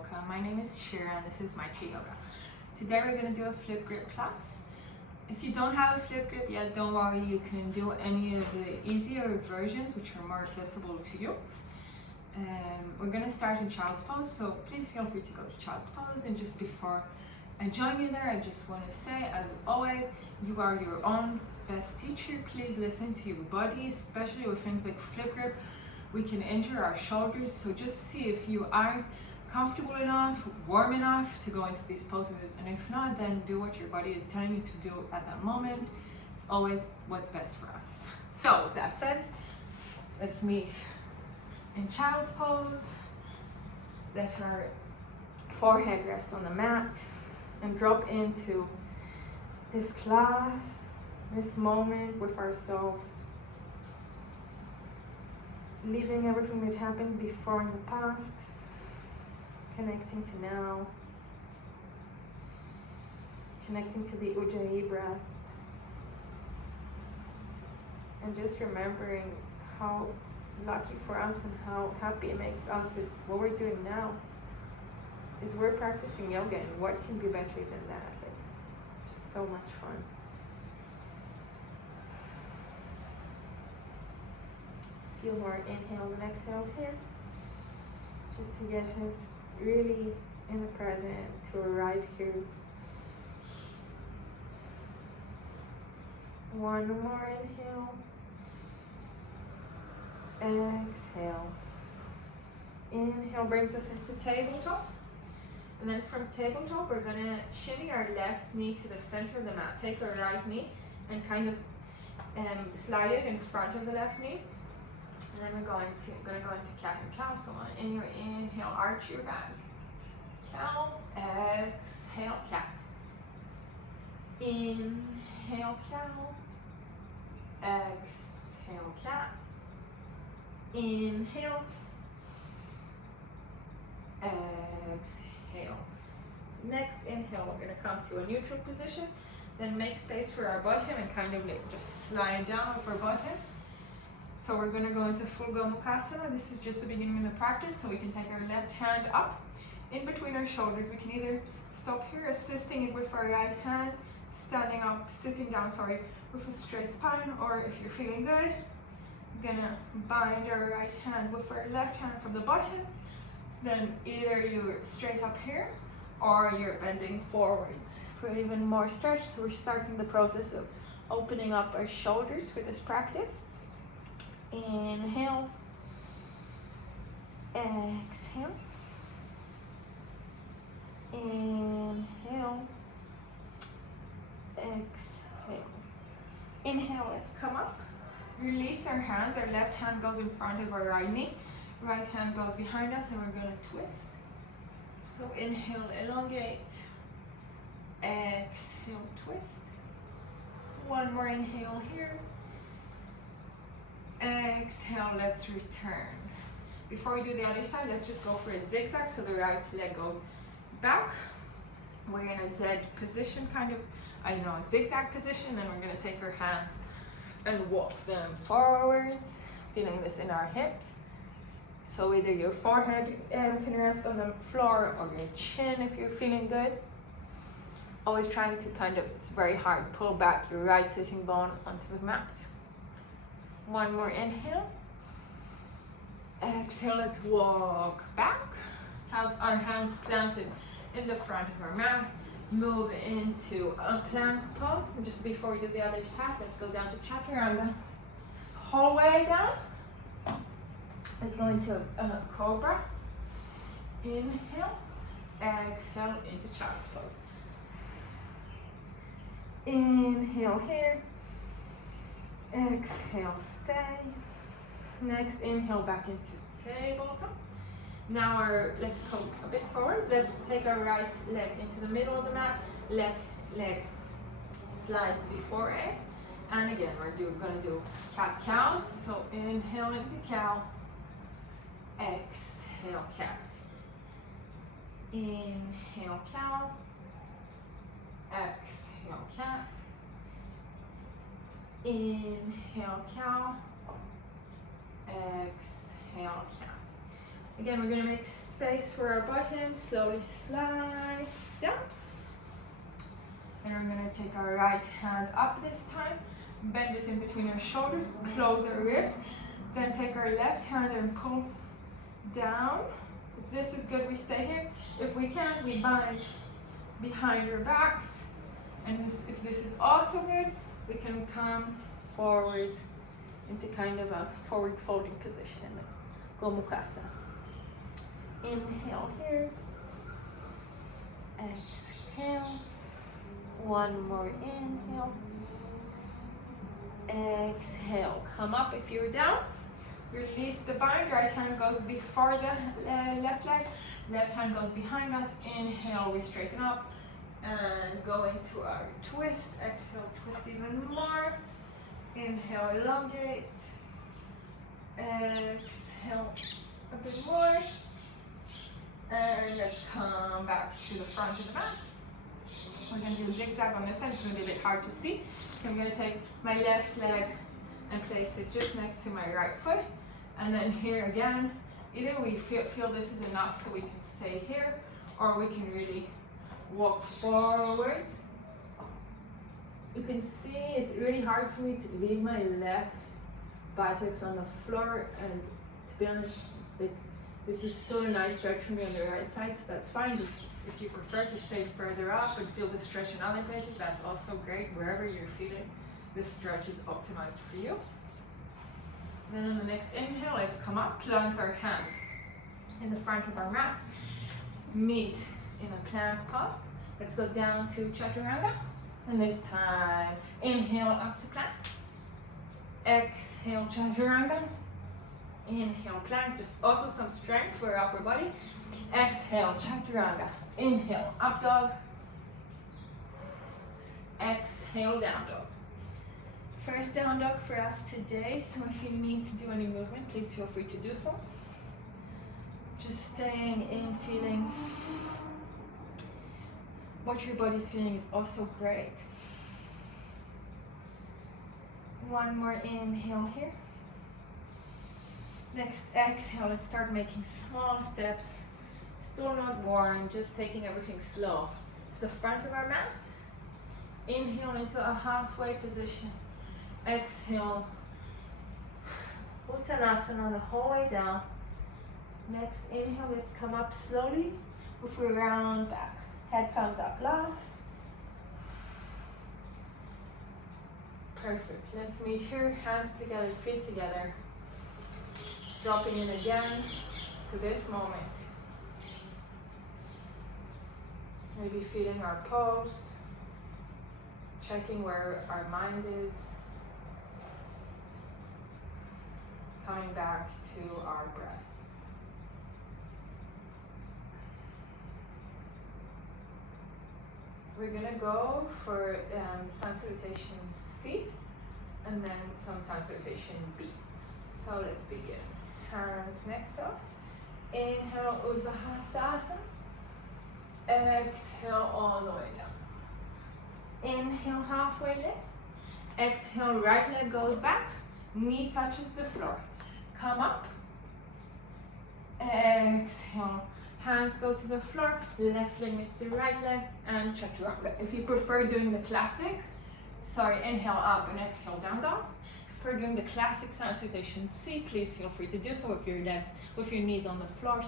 Welcome. My name is Shira and this is Maitrī yoga. Today we're going to do a flip grip class. If you don't have a flip grip yet, don't worry, you can do any of the easier versions which are more accessible to you. We're going to start in child's pose, so please feel free to go to child's pose. And just before I join you there, I just want to say, as always, you are your own best teacher. Please listen to your body, especially with things like flip grip. We can injure our shoulders, so just see if you are comfortable enough, warm enough to go into these poses, and if not, then do what your body is telling you to do at that moment. It's always what's best for us. So with that said, let's meet in child's pose. Let our forehead rest on the mat and drop into this class, this moment with ourselves, leaving everything that happened before in the past, connecting to now, connecting to the Ujjayi breath, and just remembering how lucky for us and how happy it makes us that what we're doing now is we're practicing yoga, and what can be better than that? Like, just so much fun. Feel more inhales and exhales here, just to get us really in the present, to arrive here. One more inhale, exhale. Inhale brings us into tabletop, and then from tabletop we're gonna shimmy our left knee to the center of the mat. Take our right knee and kind of slide it in front of the left knee. And then we're going to go into cat and cow. So in your inhale, arch your back. Cow, exhale, cat. Inhale, cow. Exhale, cat. Inhale. Exhale. Next inhale, we're going to come to a neutral position. Then make space for our bottom and kind of like just slide down with our bottom. So we're going to go into full Gomukhasana. This is just the beginning of the practice, so we can take our left hand up in between our shoulders. We can either stop here, assisting it with our right hand, standing up, sitting down, with a straight spine, or if you're feeling good, we're gonna bind our right hand with our left hand from the bottom. Then either you're straight up here, or you're bending forwards for even more stretch. So we're starting the process of opening up our shoulders for this practice. Inhale, exhale, inhale, exhale. Inhale, let's come up, release our hands. Our left hand goes in front of our right knee, right hand goes behind us, and we're going to twist. So inhale, elongate, exhale, twist. One more inhale here. Exhale, let's return. Before we do the other side, let's just go for a zigzag, so the right leg goes back. We're in a Z position, a zigzag position, then we're gonna take our hands and walk them forwards, feeling this in our hips. So either your forehead can rest on the floor, or your chin if you're feeling good. Always trying to it's very hard, pull back your right sitting bone onto the mat. One more inhale. Exhale, let's walk back. Have our hands planted in the front of our mat. Move into a plank pose. And just before we do the other side, let's go down to Chaturanga. Whole way down. Let's go into a cobra. Inhale. Exhale into child's pose. Inhale here. Exhale, stay. Next, inhale back into tabletop. Now let's go a bit forward. Let's take our right leg into the middle of the mat. Left leg slides before it. And again, we're gonna do cat cows. So inhale into cow. Exhale, cat. Inhale, cow. Exhale, cat. Inhale, cow. Exhale, cat. Again, we're gonna make space for our bottom, slowly slide down. And we're gonna take our right hand up this time, bend it in between our shoulders, close our ribs, then take our left hand and pull down. If this is good, we stay here. If we can't, we bind behind our backs. And if this is also good, we can come forward into kind of a forward folding position in the Gomukhasa. Inhale here, exhale, one more inhale, exhale, come up. If you're down, release the bind, right hand goes before the left leg, left hand goes behind us. Inhale, we straighten up and go into our twist. Exhale, twist even more. Inhale, elongate, exhale a bit more. And let's come back to the front of the mat. We're going to do zigzag on this side. It's going to be a bit hard to see. So I'm going to take my left leg and place it just next to my right foot. And then here again, either we feel this is enough so we can stay here, or we can really walk forwards. You can see it's really hard for me to leave my left buttocks on the floor, and to be honest, this is still a nice stretch for me on the right side, so that's fine. If you prefer to stay further up and feel the stretch in other places, that's also great. Wherever you're feeling this stretch is optimized for you. Then on the next inhale, let's come up, plant our hands in the front of our mat, meet in a plank pose. Let's go down to chaturanga, and this time inhale up to plank, exhale chaturanga, inhale plank, just also some strength for our upper body. Exhale chaturanga, inhale up dog, exhale down dog. First down dog for us today, so if you need to do any movement, please feel free to do so. Just staying in, feeling what your body's feeling is also great. One more inhale here. Next exhale, let's start making small steps. Still not boring, just taking everything slow. To the front of our mat. Inhale into a halfway position. Exhale, Uttanasana the whole way down. Next inhale, let's come up slowly with a round back. Head comes up last. Perfect. Let's meet here, hands together, feet together. Dropping in again to this moment. Maybe feeling our pulse, checking where our mind is. Coming back to our breath. We're gonna go for sun salutation C and then some sun salutation B. So let's begin. Hands next to us. Inhale, Urdhva Hastasana. Exhale all the way down. Inhale, halfway lift. Exhale, right leg goes back. Knee touches the floor. Come up. Exhale. Hands go to the floor. Left leg meets the right leg. And chaturanga. If you prefer doing the classic, inhale up and exhale down dog. If you're doing the classic sun salutation C, please feel free to do so with your knees on the floor,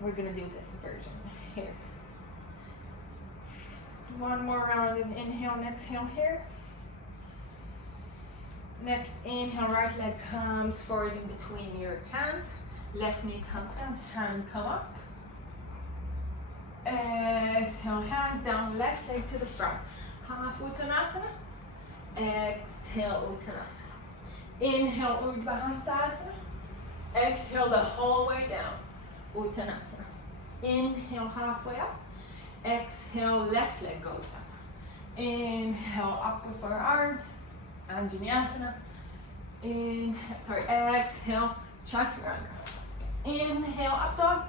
We're gonna do this version here. One more round of inhale and exhale here. Next inhale, right leg comes forward in between your hands. Left knee comes down, hand come up. Exhale, hands down, left leg to the front. Half Uttanasana. Exhale, Uttanasana. Inhale, Urdhva Hastasana. Exhale the whole way down, Uttanasana. Inhale, halfway up. Exhale, left leg goes up. Inhale, up with our arms, Vinyasa. Exhale, chaturanga. Inhale, up dog.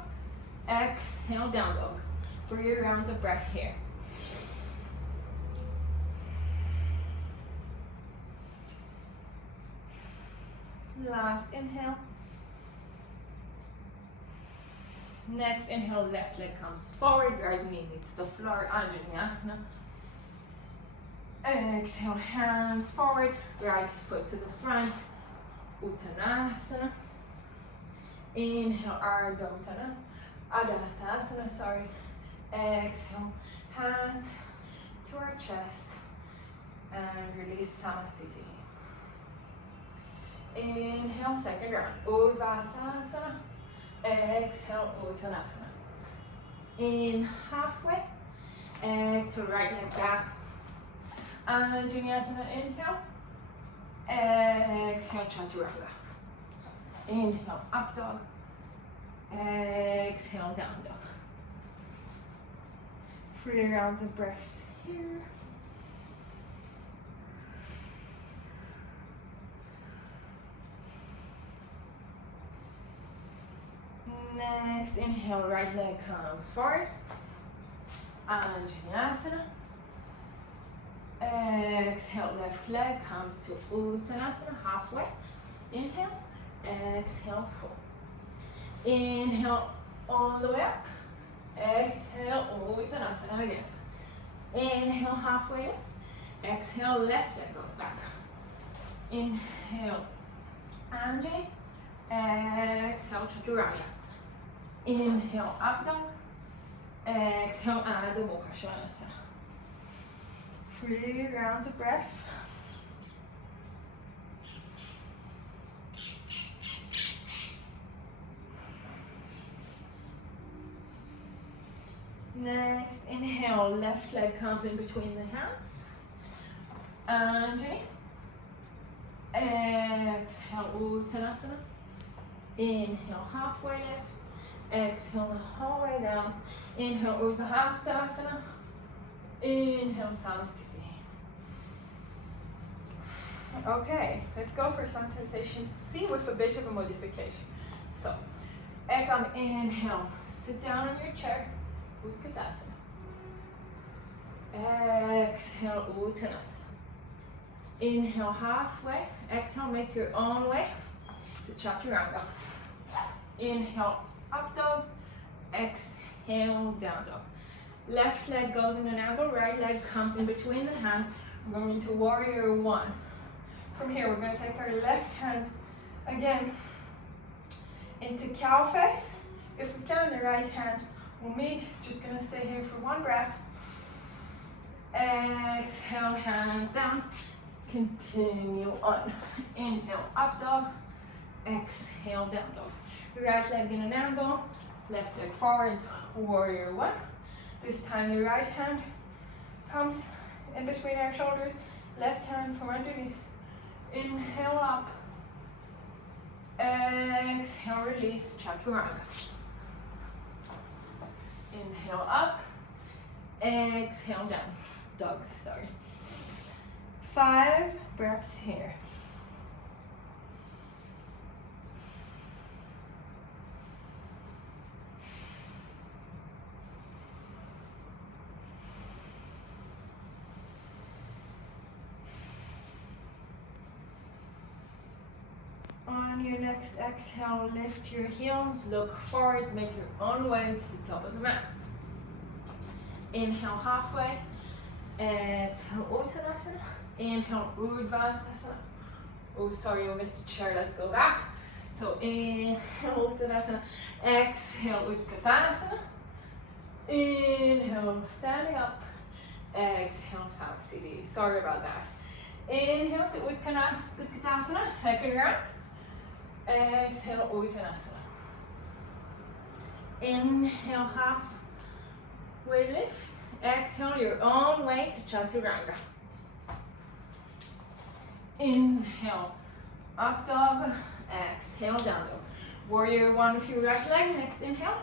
Exhale, down dog. 3 rounds of breath here. Last inhale. Next inhale, left leg comes forward, right knee meets the floor, Vinyasa. Exhale, hands forward, right foot to the front, Uttanasana. Inhale, Ardha Uttanasana, Adhastasana, sorry. Exhale, hands to our chest and release Samastiti. Inhale, second round, Udvastasana. Exhale, Uttanasana. In halfway, exhale, right leg back. Anjaneyasana, inhale. Exhale, Chaturanga. Inhale, up dog. Exhale, down dog. 3 rounds of breaths here. Next, inhale, right leg comes forward. Anjaneyasana. Exhale, left leg comes to Uttanasana, halfway. Inhale, exhale, full. Inhale, all the way up. Exhale, Uttanasana again. Inhale, halfway up. Exhale, left leg goes back. Inhale, Anjali. Exhale, Chaturanga. Inhale, up dog. Exhale, Adho Mukha Svanasana. 3 rounds of breath. Next, inhale, left leg comes in between the hands. Anjali. Exhale, Uttanasana. Inhale, halfway lift. Exhale the whole way down. Inhale, Urdhva. Inhale, Samastiti. Okay, let's go for some sensations C with a bit of a modification. So, Ekam, inhale, sit down in your chair, Utkatasana. Exhale, Uttanasana. Inhale, halfway. Exhale, make your own way to Chaturanga. Inhale, up dog. Exhale, down dog. Left leg goes in an angle, right leg comes in between the hands. We're going into warrior one. From here, we're going to take our left hand again into cow face. If we can, the right hand will meet. Just going to stay here for 1 breath. Exhale, hands down. Continue on. Inhale, up dog. Exhale, down dog. Right leg in an angle. Left leg forward, warrior one. This time the right hand comes in between our shoulders. Left hand from underneath. Inhale up. Exhale, release, Chaturanga. Inhale up. Exhale down. Dog, sorry. 5 breaths here. On your next exhale, lift your heels, look forward, make your own way to the top of the mat. Inhale, halfway. Exhale, Uttanasana. Inhale, Urdhvasana. Oh, sorry, you missed the chair. Let's go back. So inhale, Uttanasana. Exhale, Utkatasana. Inhale, standing up. Exhale, Samastiti. Sorry about that. Inhale to Utkatasana, second round. Exhale, Uttanasana. Inhale, halfway lift. Exhale your own way to Chaturanga. Inhale, up dog. Exhale, down dog. Warrior one with your right leg. Next inhale.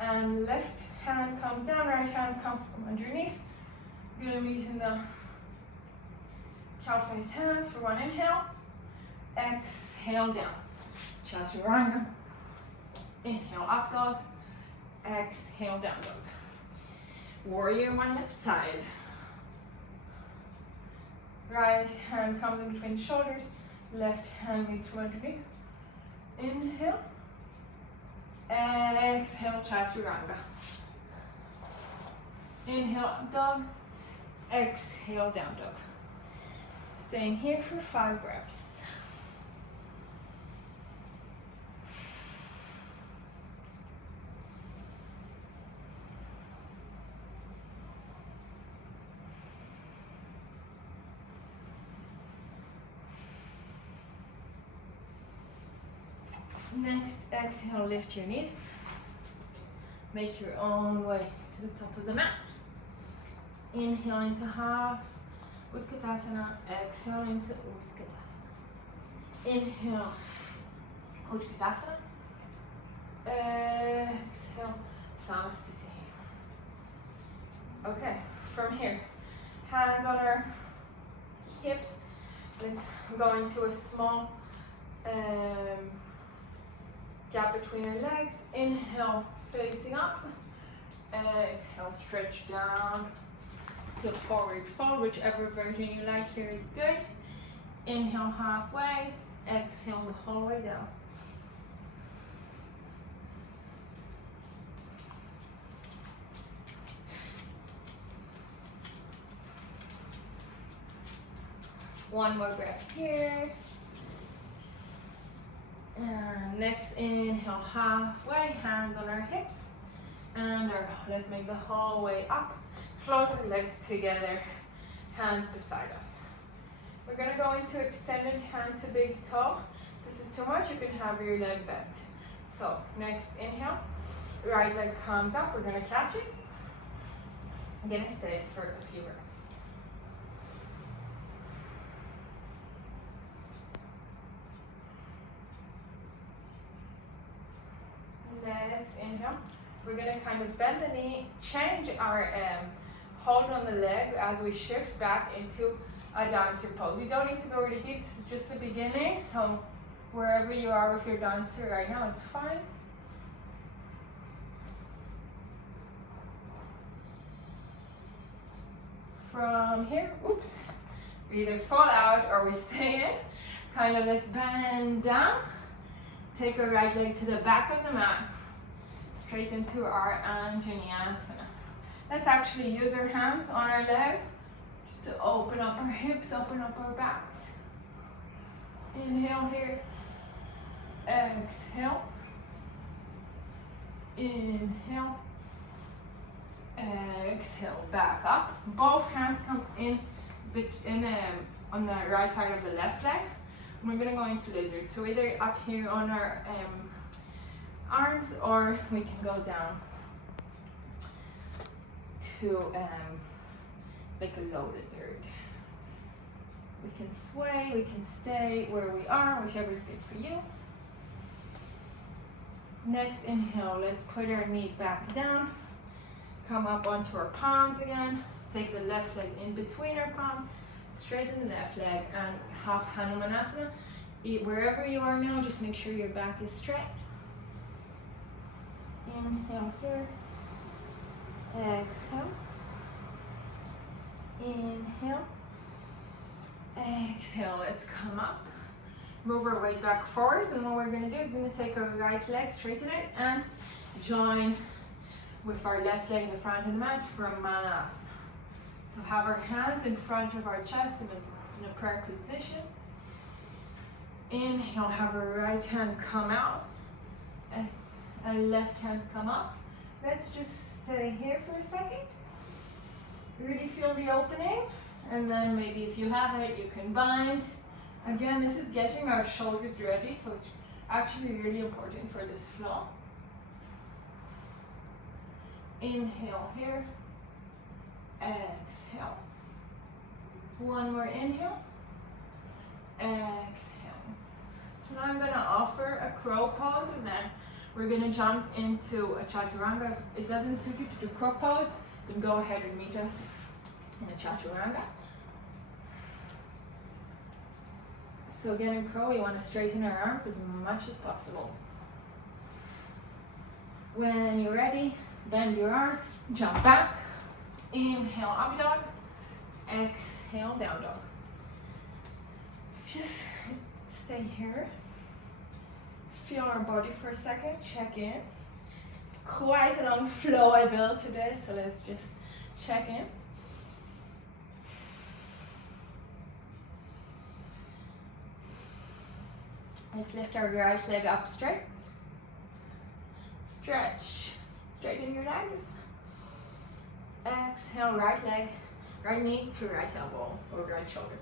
And left hand comes down, right hands come from underneath. You're gonna meet in the cow face hands for 1 inhale. Exhale down. Chaturanga. Inhale, up dog. Exhale, down dog. Warrior one, left side. Right hand comes in between the shoulders. Left hand meets from underneath. Inhale. Exhale, chaturanga. Inhale, up dog. Exhale, down dog. Staying here for 5 breaths. Next, exhale, lift your knees. Make your own way to the top of the mat. Inhale into half Utkatasana. Exhale into Utkatasana. Inhale, Utkatasana. Exhale, Samastiti. Okay, from here, hands on our hips. Let's go into a small gap between our legs. Inhale, facing up. Exhale, stretch down to forward fold, whichever version you like here is good. Inhale halfway, exhale the whole way down. One more breath here. And next inhale halfway, hands on our hips. And let's make the whole way up. Close the legs together, hands beside us. We're gonna go into extended hand to big toe. If this is too much, you can have your leg bent. So next inhale, right leg comes up, we're gonna catch it. I'm gonna stay for a few breaths. Next inhale, we're gonna kind of bend the knee, change our hold on the leg as we shift back into a dancer pose. You don't need to go really deep, this is just the beginning, so wherever you are with your dancer right now is fine. From here, oops, we either fall out or we stay in. Kind of let's bend down. Take our right leg to the back of the mat, straight into our Vinyasa. Let's actually use our hands on our leg just to open up our hips, open up our backs. Inhale here, exhale, inhale, exhale, back up. Both hands come in on the right side of the left leg. We're gonna go into lizard. So either up here on our arms, or we can go down to like a low lizard. We can sway, we can stay where we are, whichever is good for you. Next inhale, let's put our knee back down. Come up onto our palms again. Take the left leg in between our palms. Straighten the left leg and half Hanumanasana. Wherever you are now, just make sure your back is straight. Inhale here. Exhale. Inhale. Exhale. Let's come up. Move our weight back forwards, and what we're going to do is we're going to take our right leg, straighten it, and join with our left leg in the front of the mat for a Manasana. So have our hands in front of our chest in a prayer position. Inhale, have our right hand come out and left hand come up. Let's just stay here for a second. Really feel the opening, and then maybe if you have it, you can bind. Again, this is getting our shoulders ready, so it's actually really important for this flow. Inhale here. Exhale. One more inhale. Exhale. So now I'm going to offer a crow pose, and then we're going to jump into a chaturanga. If it doesn't suit you to do crow pose, then go ahead and meet us in a chaturanga. So again, in crow, we want to straighten our arms as much as possible. When you're ready, bend your arms, jump back. Inhale, up dog. Exhale, down dog. Just stay here. Feel our body for a second. Check in. quite a long flow I built today, so let's just check in. Let's lift our right leg up straight. Stretch, straighten your legs. Exhale, right leg, right knee to right elbow or right shoulder.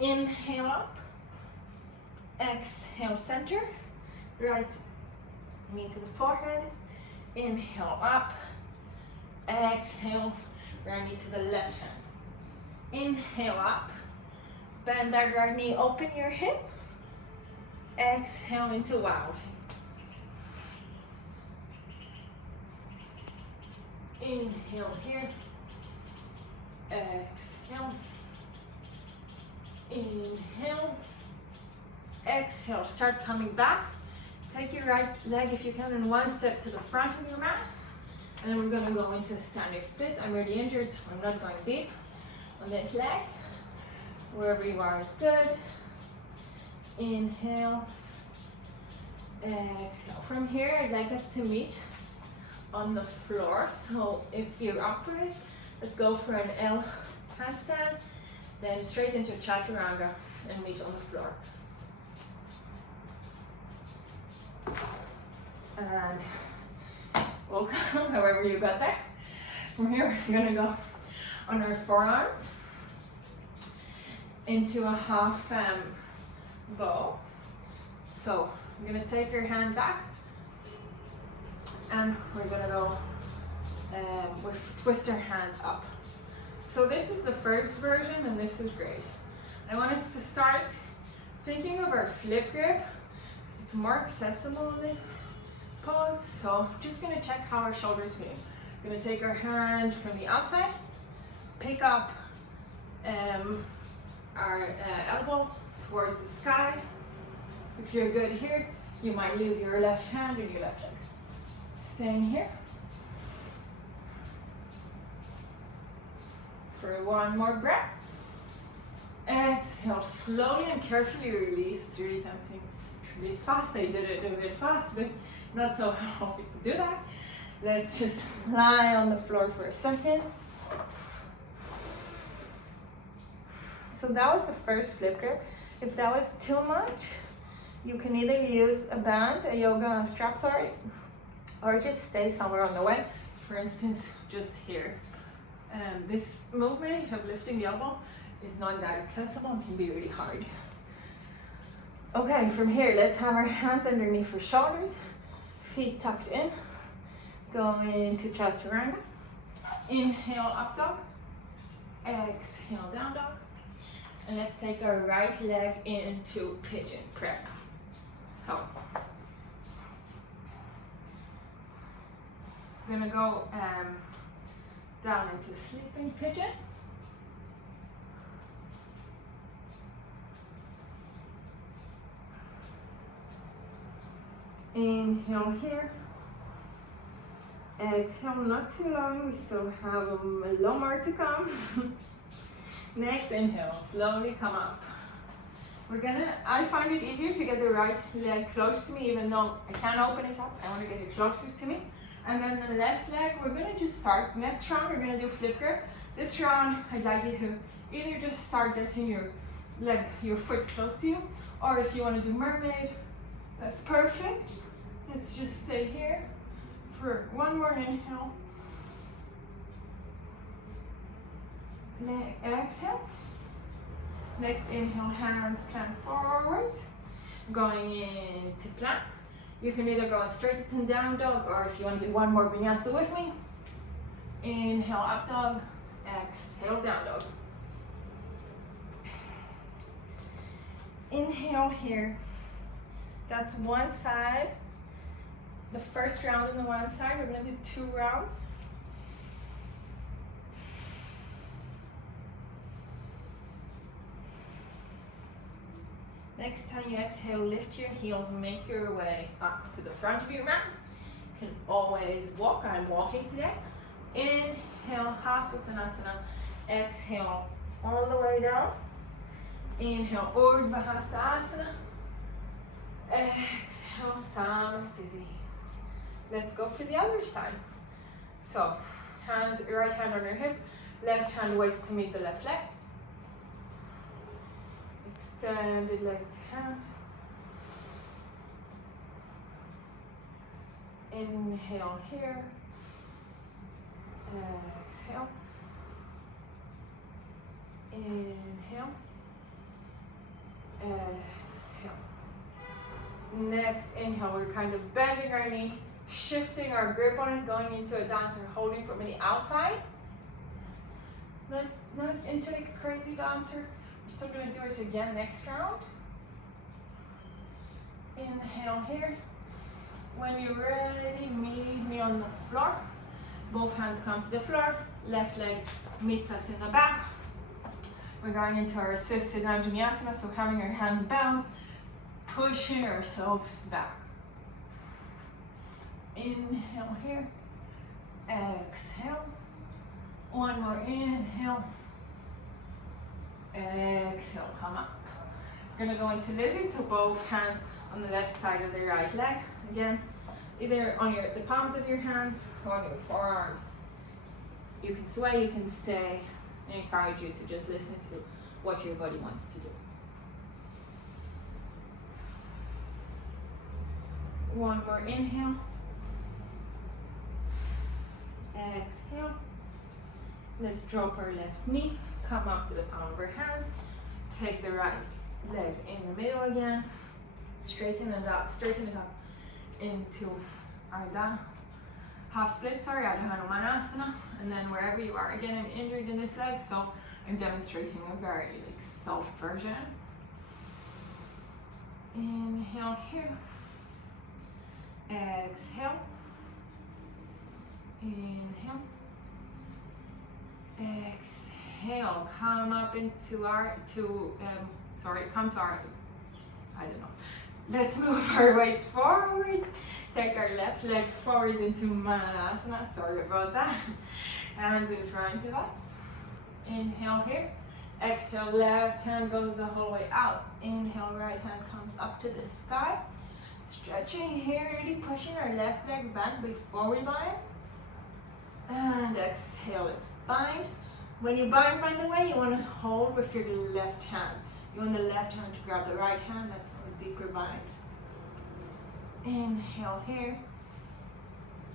Inhale up. Exhale, center. Right knee to the forehead. Inhale up. Exhale, right knee to the left hand. Inhale up. Bend that right knee, open your hip. Exhale into wow. Inhale here. Exhale. Inhale. Exhale. Start coming back. Take your right leg, if you can, in one step to the front of your mat. And then we're going to go into standing splits. I'm already injured, so I'm not going deep on this leg. Wherever you are is good. Inhale. Exhale. From here, I'd like us to meet on the floor. So if you're up for it, let's go for an L handstand, then straight into chaturanga and meet on the floor. And welcome, however you got there. From here, we're gonna go on our forearms into a half bow. So we're gonna take your hand back and we're gonna go with twist our hand up. So this is the first version and this is great. I want us to start thinking of our flip grip because it's more accessible in this pose. So I'm just gonna check how our shoulders feel. We're gonna take our hand from the outside, pick up our elbow towards the sky. If you're good here, you might leave your left hand in your left leg. Staying here. For one more breath. Exhale, slowly and carefully release. It's really tempting to release fast. I did it a bit fast, but not so happy to do that. Let's just lie on the floor for a second. So that was the first flip grip. If that was too much, you can either use a band, a yoga strap, sorry, or just stay somewhere on the way. For instance, just here. This movement of lifting the elbow is not that accessible and can be really hard. Okay, from here, let's have our hands underneath our shoulders, feet tucked in. Go into chaturanga. Inhale, up dog. Exhale, down dog. And let's take our right leg into pigeon prep. So, we're gonna go down into sleeping pigeon. Inhale here. Exhale, not too long. We still have a lot more to come. Next inhale, slowly come up. I find it easier to get the right leg close to me, even though I can't open it up. I want to get it closer to me. And then the left leg, we're gonna just start. Next round, we're gonna do flip grip. This round, I'd like you to either just start getting your leg, your foot close to you, or if you want to do mermaid, that's perfect. Let's just stay here for one more inhale. Exhale. Next inhale, hands plank forwards. Going into plank. You can either go straight into down dog, or if you want to do one more vinyasa with me. Inhale, up dog. Exhale, down dog. Inhale here. That's one side. The first round on the one side. We're going to do 2 rounds. Next time you exhale, lift your heels, make your way up to the front of your mat. You can always walk. I'm walking today. Inhale, half uttanasana. Exhale, all the way down. Inhale, Urdhva Hastasana. Exhale, Samastiti. Let's go for the other side. So, right hand on your hip, left hand waits to meet the left leg. Extended leg to hand. Inhale here. Exhale. Inhale. Exhale. Next inhale, we're kind of bending our knee, shifting our grip on it, going into a dancer, holding from the outside. Not into a crazy dancer. We're still going to do it again next round. Inhale here. When you're ready, meet me on the floor. Both hands come to the floor. Left leg meets us in the back. We're going into our assisted Vinyasa, so having our hands bound, pushing ourselves back. Inhale here. Exhale. One more inhale. Exhale, come up. We're going to go into lizard, so both hands on the left side of the right leg. Again, either on the palms of your hands or on your forearms. You can sway, you can stay. I encourage you to just listen to what your body wants to do. One more inhale. Exhale. Let's drop our left knee, come up to the palm of our hands, take the right leg in the middle again, straighten it up into Ardha half split, Ardha Hanumanasana, and then wherever you are, again I'm injured in this leg, so I'm demonstrating a very soft version. Inhale here, exhale, inhale, exhale, come up into come to our, I don't know. Let's move our weight forward. Take our left leg forward into Manasana. Sorry about that. Hands in front of us. Inhale here. Exhale, left hand goes the whole way out. Inhale, right hand comes up to the sky. Stretching here, really pushing our left leg back before we bind. And exhale, let's bind. When you bind, by the way, you want to hold with your left hand. You want the left hand to grab the right hand, that's for a deeper bind. Inhale here.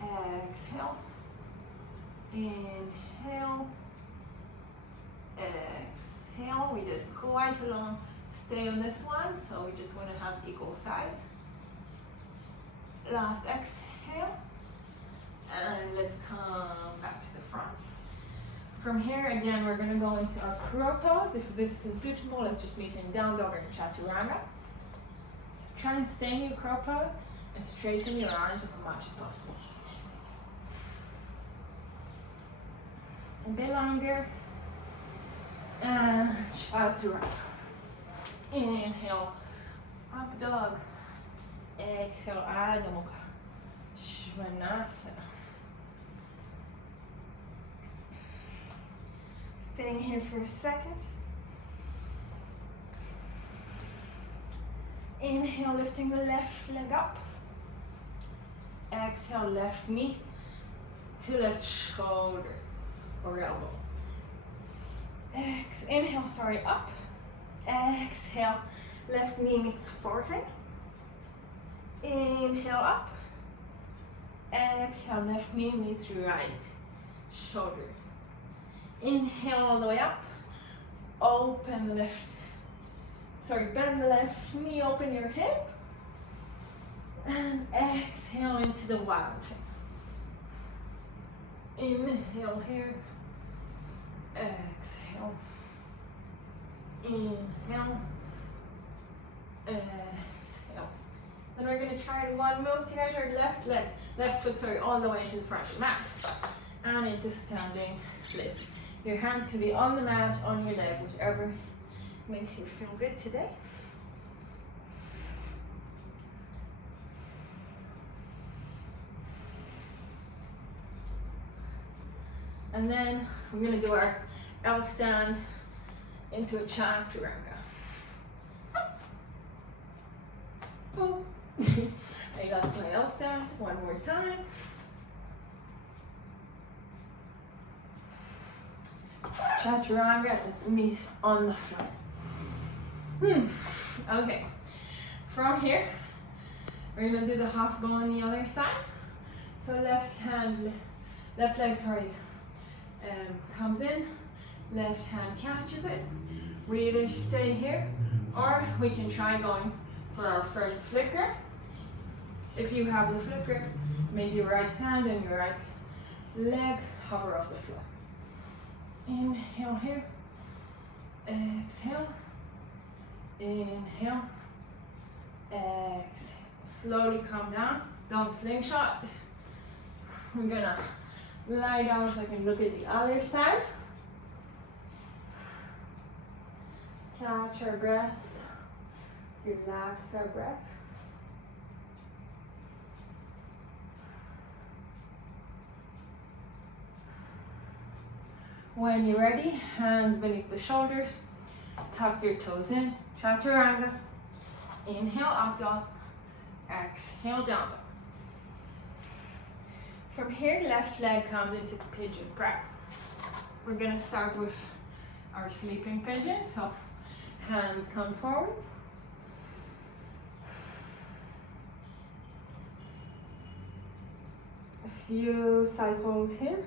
Exhale. Inhale. Exhale. We did quite a long stay on this one, so we just want to have equal sides. Last exhale. And let's come back to the front. From here, again, we're going to go into our crow pose. If this isn't suitable, let's just meet in down dog or chaturanga. So try and stay in your crow pose and straighten your arms as much as possible. A bit longer. And chaturanga. Inhale, up dog. Exhale, Adho Mukha. Svanasana. Staying here for a second. Inhale, lifting the left leg up. Exhale, left knee to left shoulder or elbow. Inhale, up. Exhale, left knee meets forehead. Inhale, up. Exhale, left knee meets right shoulder. Inhale all the way up. Open the bend the left knee, open your hip. And exhale into the wild shape. Inhale here. Exhale. Inhale. Exhale. Then we're going to try one move to get our left foot, all the way to the front of the mat. And into standing splits. Your hands can be on the mat, on your leg, whichever makes you feel good today. And then we're going to do our L stand into a chaturanga. I lost my L almost done. One more time. Chaturanga, let's meet on the floor. Okay, from here, we're gonna do the half bow on the other side. So left leg, comes in, left hand catches it. We either stay here, or we can try going for our first flip grip. If you have the flip grip, maybe your right hand and your right leg hover off the floor. Inhale here, exhale, inhale, exhale. Slowly come down, don't slingshot. We're gonna lie down so I can look at the other side. Catch our breath, relax our breath. When you're ready, hands beneath the shoulders, tuck your toes in, chaturanga. Inhale, up dog, exhale, down dog. From here, left leg comes into pigeon prep. We're gonna start with our sleeping pigeon, so hands come forward. A few cycles here.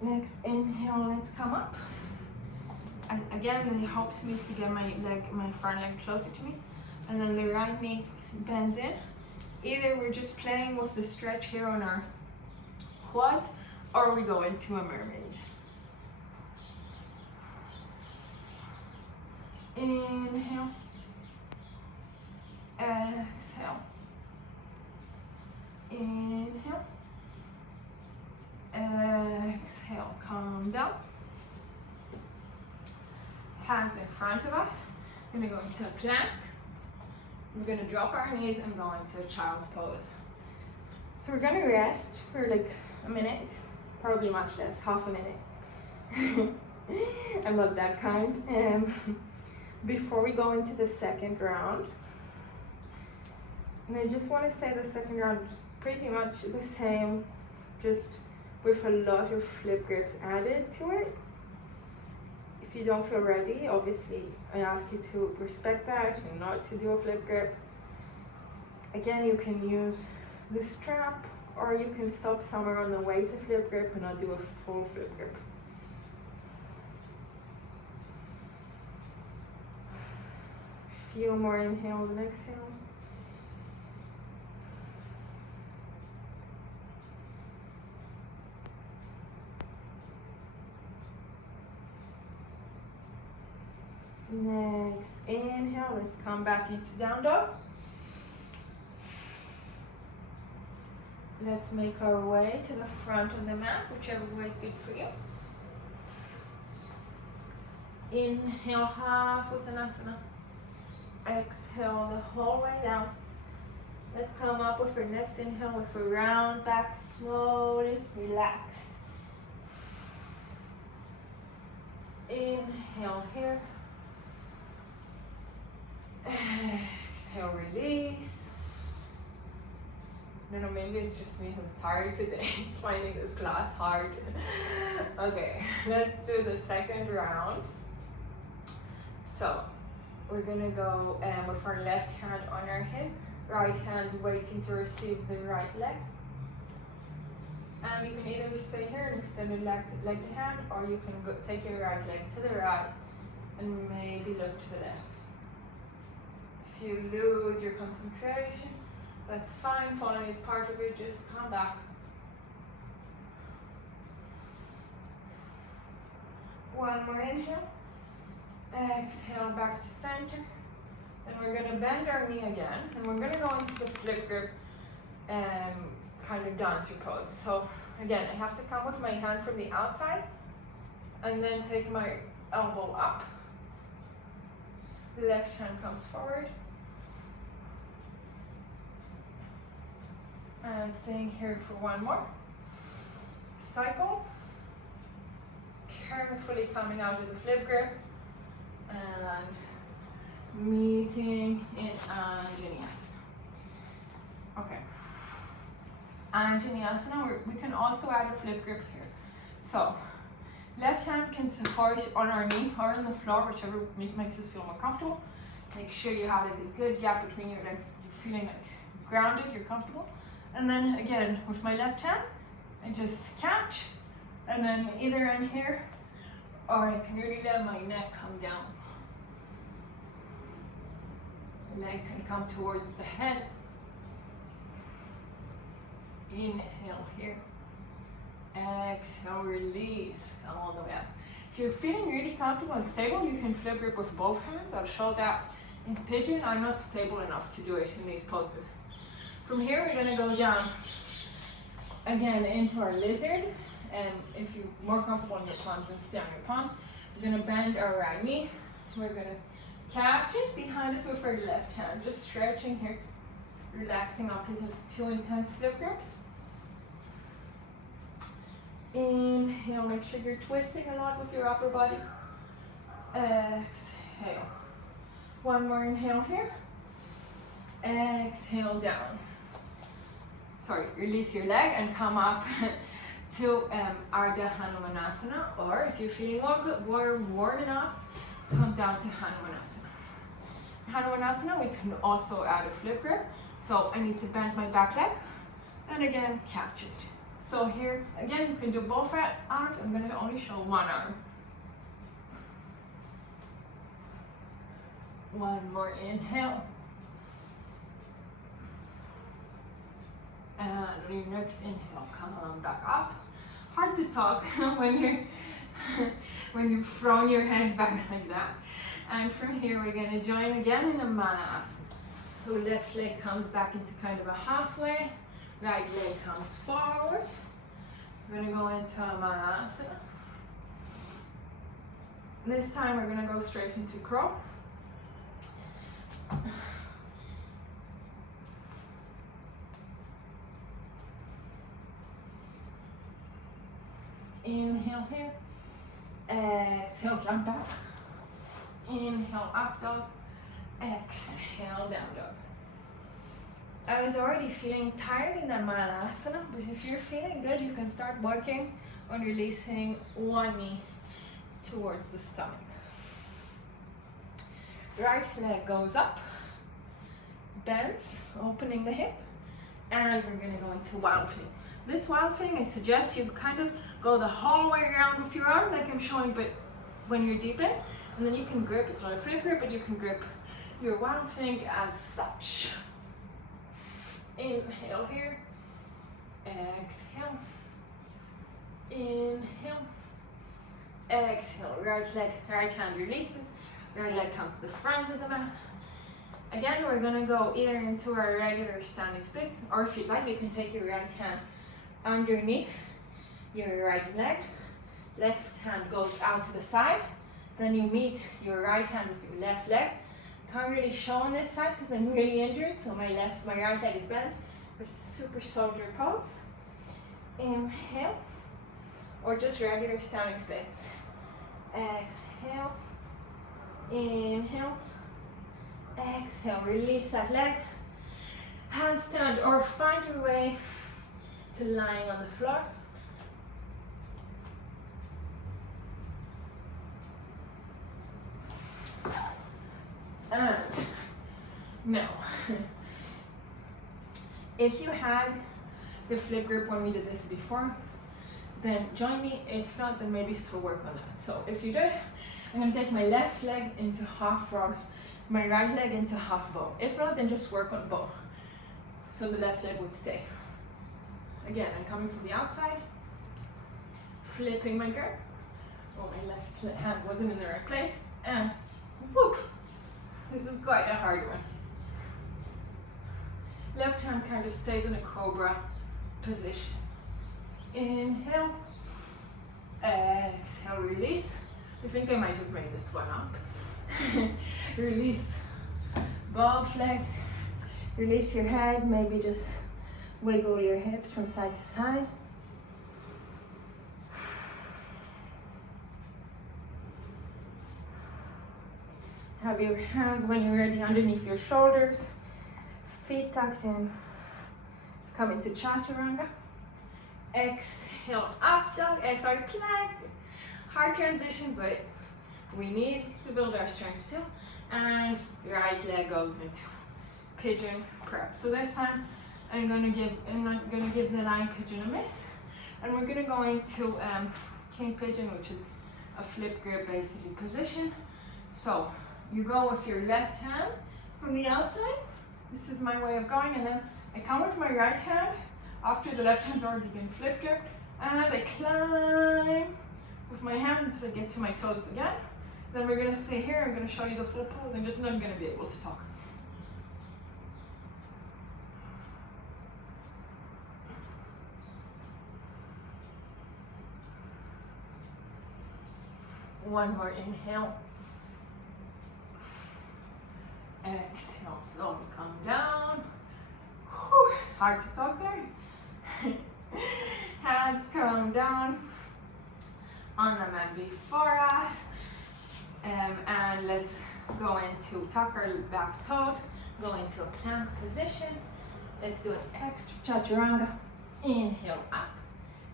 Next inhale, let's come up. Again, it helps me to get my front leg closer to me. And then the right knee bends in. Either we're just playing with the stretch here on our quads, or we go into a mermaid. Inhale. Exhale. Inhale. Exhale, calm down. Hands in front of us. We're gonna go into a plank. We're gonna drop our knees and go into a child's pose. So we're gonna rest for like a minute, probably much less, half a minute. I'm not that kind. Before we go into the second round. And I just wanna say the second round is pretty much the same, just with a lot of flip grips added to it. If you don't feel ready, obviously I ask you to respect that and not to do a flip grip. Again, you can use the strap, or you can stop somewhere on the way to flip grip and not do a full flip grip. Few more inhales and exhales. Next inhale, let's come back into down dog. Let's make our way to the front of the mat, whichever way is good for you. Inhale, half Uttanasana. Exhale the whole way down. Let's come up with our next inhale with a round back, slowly relaxed. Inhale here. Exhale, release. I don't know, maybe it's just me who's tired today, finding this class hard. Okay, let's do the second round. So, we're gonna go with our left hand on our hip, right hand waiting to receive the right leg. And you can either stay here and extend your leg to hand, or you can go, take your right leg to the right and maybe look to the left. If you lose your concentration, that's fine. Following is part of it, just come back. One more inhale. Exhale back to center. And we're going to bend our knee again. And we're going to go into the flip grip kind of dancer pose. So again, I have to come with my hand from the outside and then take my elbow up. The left hand comes forward. And staying here for one more cycle. Carefully coming out of the flip grip and meeting in Vinyasa. Okay. And Vinyasa, we can also add a flip grip here. So, left hand can support on our knee or on the floor, whichever makes us feel more comfortable. Make sure you have like a good gap between your legs. You're feeling like grounded, you're comfortable. And then again, with my left hand, I just catch. And then either I'm here, or I can really let my neck come down. The leg can come towards the head. Inhale here. Exhale, release, come all the way up. If you're feeling really comfortable and stable, you can flip grip with both hands. I'll show that in pigeon. I'm not stable enough to do it in these poses. From here, we're gonna go down again into our lizard. And if you're more comfortable on your palms, then stay on your palms. We're gonna bend our right knee. We're gonna catch it behind us with our left hand. Just stretching here, relaxing off those two intense flip grips. Inhale, make sure you're twisting a lot with your upper body. Exhale. One more inhale here. Exhale down. Sorry, release your leg and come up to Ardha Hanumanasana, or if you're feeling more worn enough, come down to Hanumanasana. Hanumanasana, we can also add a flip grip. So I need to bend my back leg and again catch it. So here, again, you can do both arms. I'm going to only show one arm. One more inhale. And on your next inhale, come on back up. Hard to talk when you've thrown your head back like that. And from here, we're going to join again in a manasana. So left leg comes back into kind of a halfway. Right leg comes forward. We're going to go into a manasana. This time we're going to go straight into crow. Inhale here. Exhale, jump back. Inhale, up dog. Exhale, down dog. I was already feeling tired in that manasana, but if you're feeling good, you can start working on releasing one knee towards the stomach. Right leg goes up, bends, opening the hip, and we're going to go into wild thing. This wild thing, I suggest you kind of go the whole way around with your arm, like I'm showing, but when you're deep in, and then you can grip, it's not a flip grip, but you can grip your wild thing as such. Inhale here, exhale, inhale, exhale, right leg, right hand releases, right leg comes to the front of the mat. Again, we're gonna go either into our regular standing splits, or if you'd like, you can take your right hand underneath your right leg, left hand goes out to the side, then you meet your right hand with your left leg. Can't really show on this side because I'm really injured, so my right leg is bent. For super soldier pose. Inhale, or just regular standing splits. Exhale, inhale, exhale, release that leg. Handstand, or find your way to lying on the floor. And now, if you had the flip grip when we did this before, then join me. If not, then maybe still work on that. So if you did, I'm going to take my left leg into half frog, my right leg into half bow. If not, then just work on bow. So the left leg would stay. Again, I'm coming from the outside, flipping my grip. Oh, my left hand wasn't in the right place, and whoop. This is quite a hard one. Left hand kind of stays in a cobra position. Inhale, exhale, release. I think I might have made this one up. Release both legs. Release your head, maybe just wiggle your hips from side to side. Have your hands when you're ready underneath your shoulders. Feet tucked in. Let's come into chaturanga. Exhale, up dog. Plank. Hard transition, but we need to build our strength too. And right leg goes into pigeon prep. So this time I'm gonna give the lying pigeon a miss, and we're gonna go into king pigeon, which is a flip grip basically position. So you go with your left hand from the outside. This is my way of going, and then I come with my right hand after the left hand's already been flip gripped, and I climb with my hand until I get to my toes again. Then we're gonna stay here. I'm gonna show you the full pose. I'm just not gonna be able to talk. One more inhale. Exhale, slowly come down. Whew, hard to talk there. Hands come down on the mat before us. And let's go into tuck our back toes, go into a plank position. Let's do an extra chaturanga. Inhale up.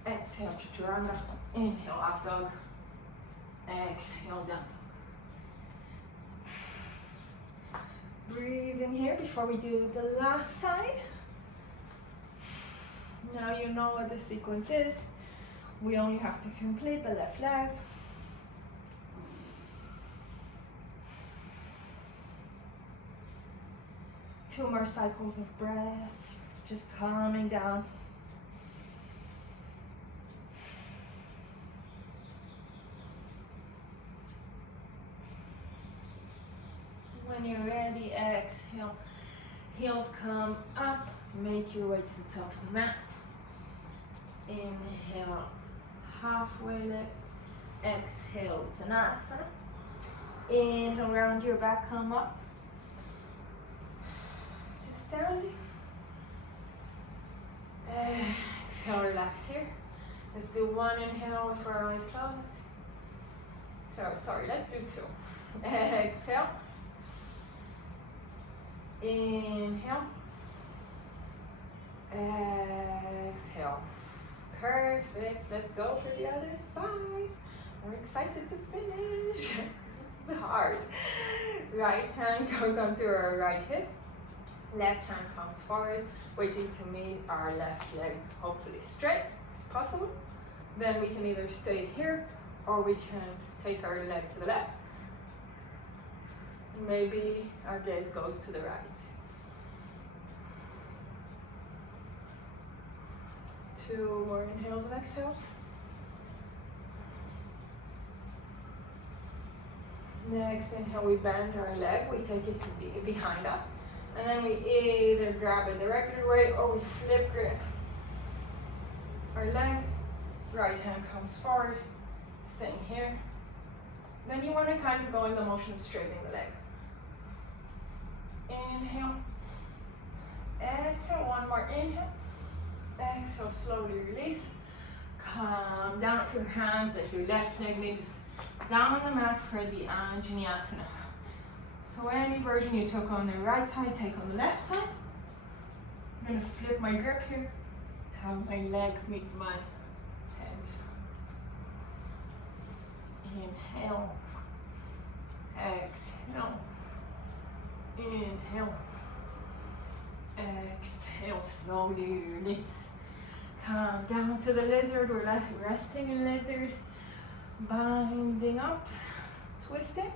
Exhale chaturanga. Inhale up dog. Exhale down dog. Breathing here before we do the last side. Now you know what the sequence is. We only have to complete the left leg. Two more cycles of breath, just calming down. When you're ready, exhale. Heels come up, make your way to the top of the mat. Inhale, halfway lift. Exhale, Vinyasa. Inhale, round your back, come up. To standing. Exhale, relax here. Let's do one inhale with our eyes closed. Sorry, let's do two. Exhale. Inhale. Exhale. Perfect. Let's go for the other side. We're excited to finish. It's hard. Right hand goes onto our right hip. Left hand comes forward, waiting to meet our left leg, hopefully straight if possible. Then we can either stay here or we can take our leg to the left. Maybe our gaze goes to the right. Two more inhales and exhales. Next inhale, we bend our leg, we take it to be behind us. And then we either grab it the regular way or we flip grip our leg. Right hand comes forward, staying here. Then you want to kind of go in the motion of straightening the leg. Inhale. Exhale, one more inhale. Exhale, slowly release. Come down with your hands, let your left leg reaches down on the mat for the Vinyasa. So any version you took on the right side, take on the left side. I'm gonna flip my grip here. Have my leg meet my head. Inhale. Exhale. Inhale. Exhale, slowly release. Come down to the lizard. We're resting in lizard. Binding up, twisting.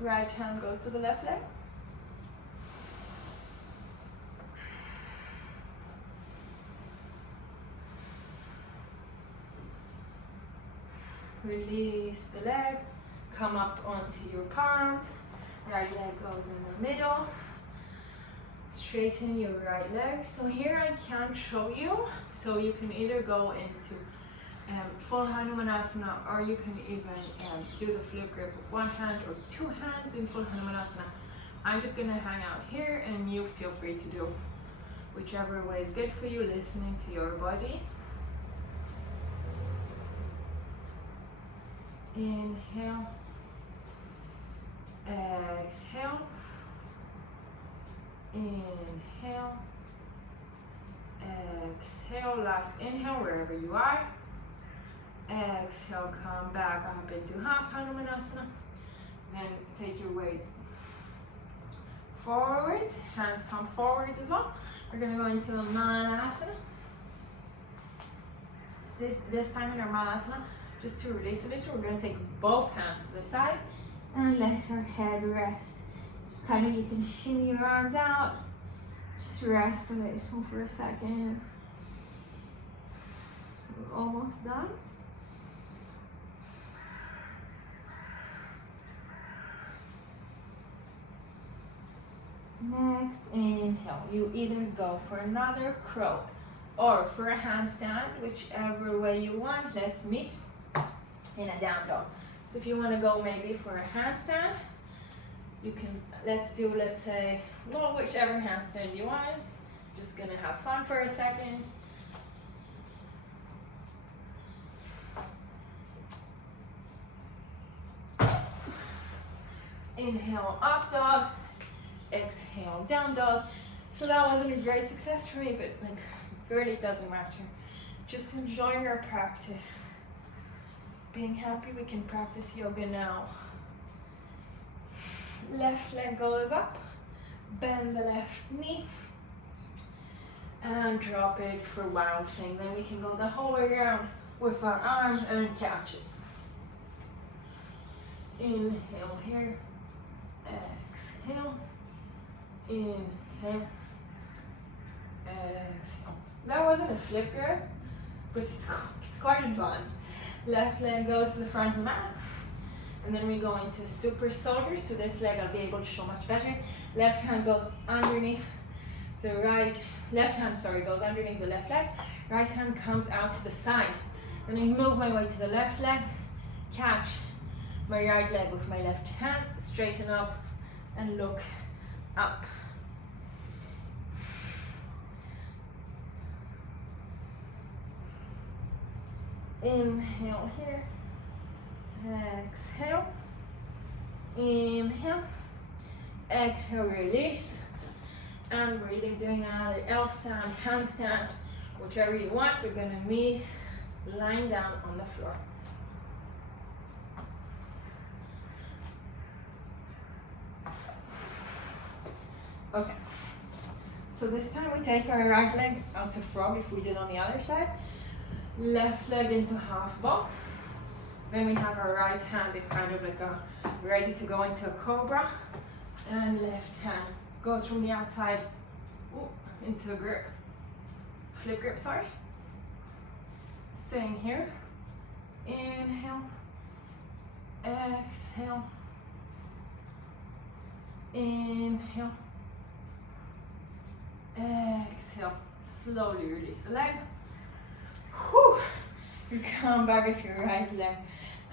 Right hand goes to the left leg. Release the leg. Come up onto your palms. Right leg goes in the middle. Straighten your right leg. So here I can't show you. So you can either go into full Hanumanasana, or you can even do the flip grip with one hand or two hands in full Hanumanasana. I'm just gonna hang out here and you feel free to do whichever way is good for you, listening to your body. Inhale. exhale, inhale, exhale, last inhale wherever you are, exhale, come back up into half Hanumanasana, then take your weight forward, hands come forward as well. We're going to go into a Manasana. This time in our Manasana, just to release a bit, we're going to take both hands to the side and let our head rest. Just kind of, you can shimmy your arms out, just rest a little for a second. We're almost done. Next, inhale. You either go for another crow or for a handstand, whichever way you want. Let's meet in a down dog. So if you want to go maybe for a handstand, you can, let's say, well, whichever handstand you want. Just gonna have fun for a second. Inhale, up dog. Exhale, down dog. So that wasn't a great success for me, but like, really doesn't matter. Just enjoying our practice. Being happy we can practice yoga now. Left leg goes up, bend the left knee, and drop it for wild thing. Then we can go the whole way around with our arms and catch it. Inhale here, exhale, inhale, exhale. That wasn't a flip grip, but it's quite advanced. Left leg goes to the front of the mat. And then we go into super soldier. So this leg I'll be able to show much better. Left hand goes underneath the right, left hand, sorry, goes underneath the left leg. Right hand comes out to the side. Then I move my way to the left leg, catch my right leg with my left hand, straighten up and look up. Inhale here, exhale, inhale, exhale, release, and we're either doing another L stand, handstand, whichever you want. We're going to meet lying down on the floor. Okay, so this time we take our right leg out to frog if we did on the other side. Left leg into half ball. Then we have our right hand in kind of like a ready to go into a cobra. And left hand goes from the outside into a grip. Flip grip, sorry. Staying here. Inhale. Exhale. Inhale. Exhale. Slowly release the leg. Whew. You come back with your right leg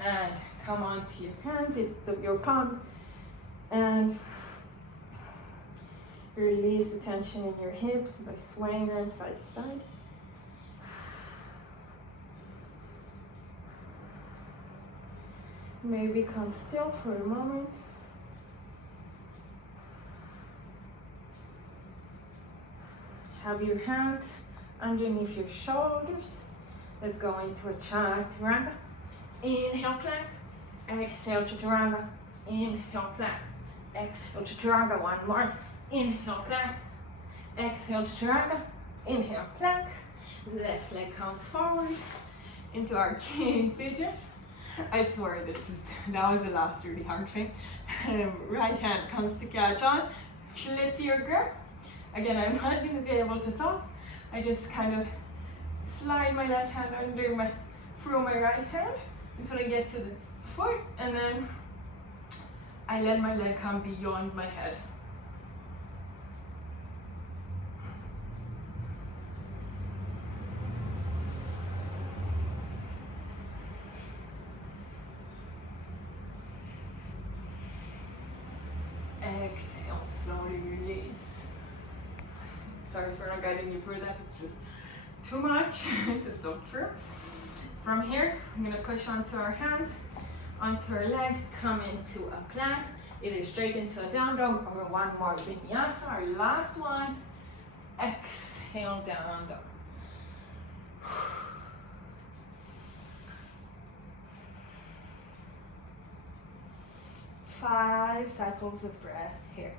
and come onto your hands, your palms, and release the tension in your hips by swaying them side to side. Maybe come still for a moment. Have your hands underneath your shoulders. Let's go into a chaturanga. Inhale, plank. Exhale, chaturanga. Inhale, plank. Exhale, chaturanga. One more. Inhale, plank. Exhale, chaturanga. Inhale, plank. Left leg comes forward into our king pigeon. I swear that was the last really hard thing. Right hand comes to catch on. Flip your grip. Again, I'm not going to be able to talk. I just kind of slide my left hand through my right hand until I get to the foot, and then I let my leg come beyond my head. Exhale, slowly release. Sorry for not guiding you through that, it's just too much to talk through. From here, I'm going to push onto our hands, onto our leg, come into a plank, either straight into a down dog or one more vinyasa, our last one. Exhale, down dog. 5 cycles of breath here.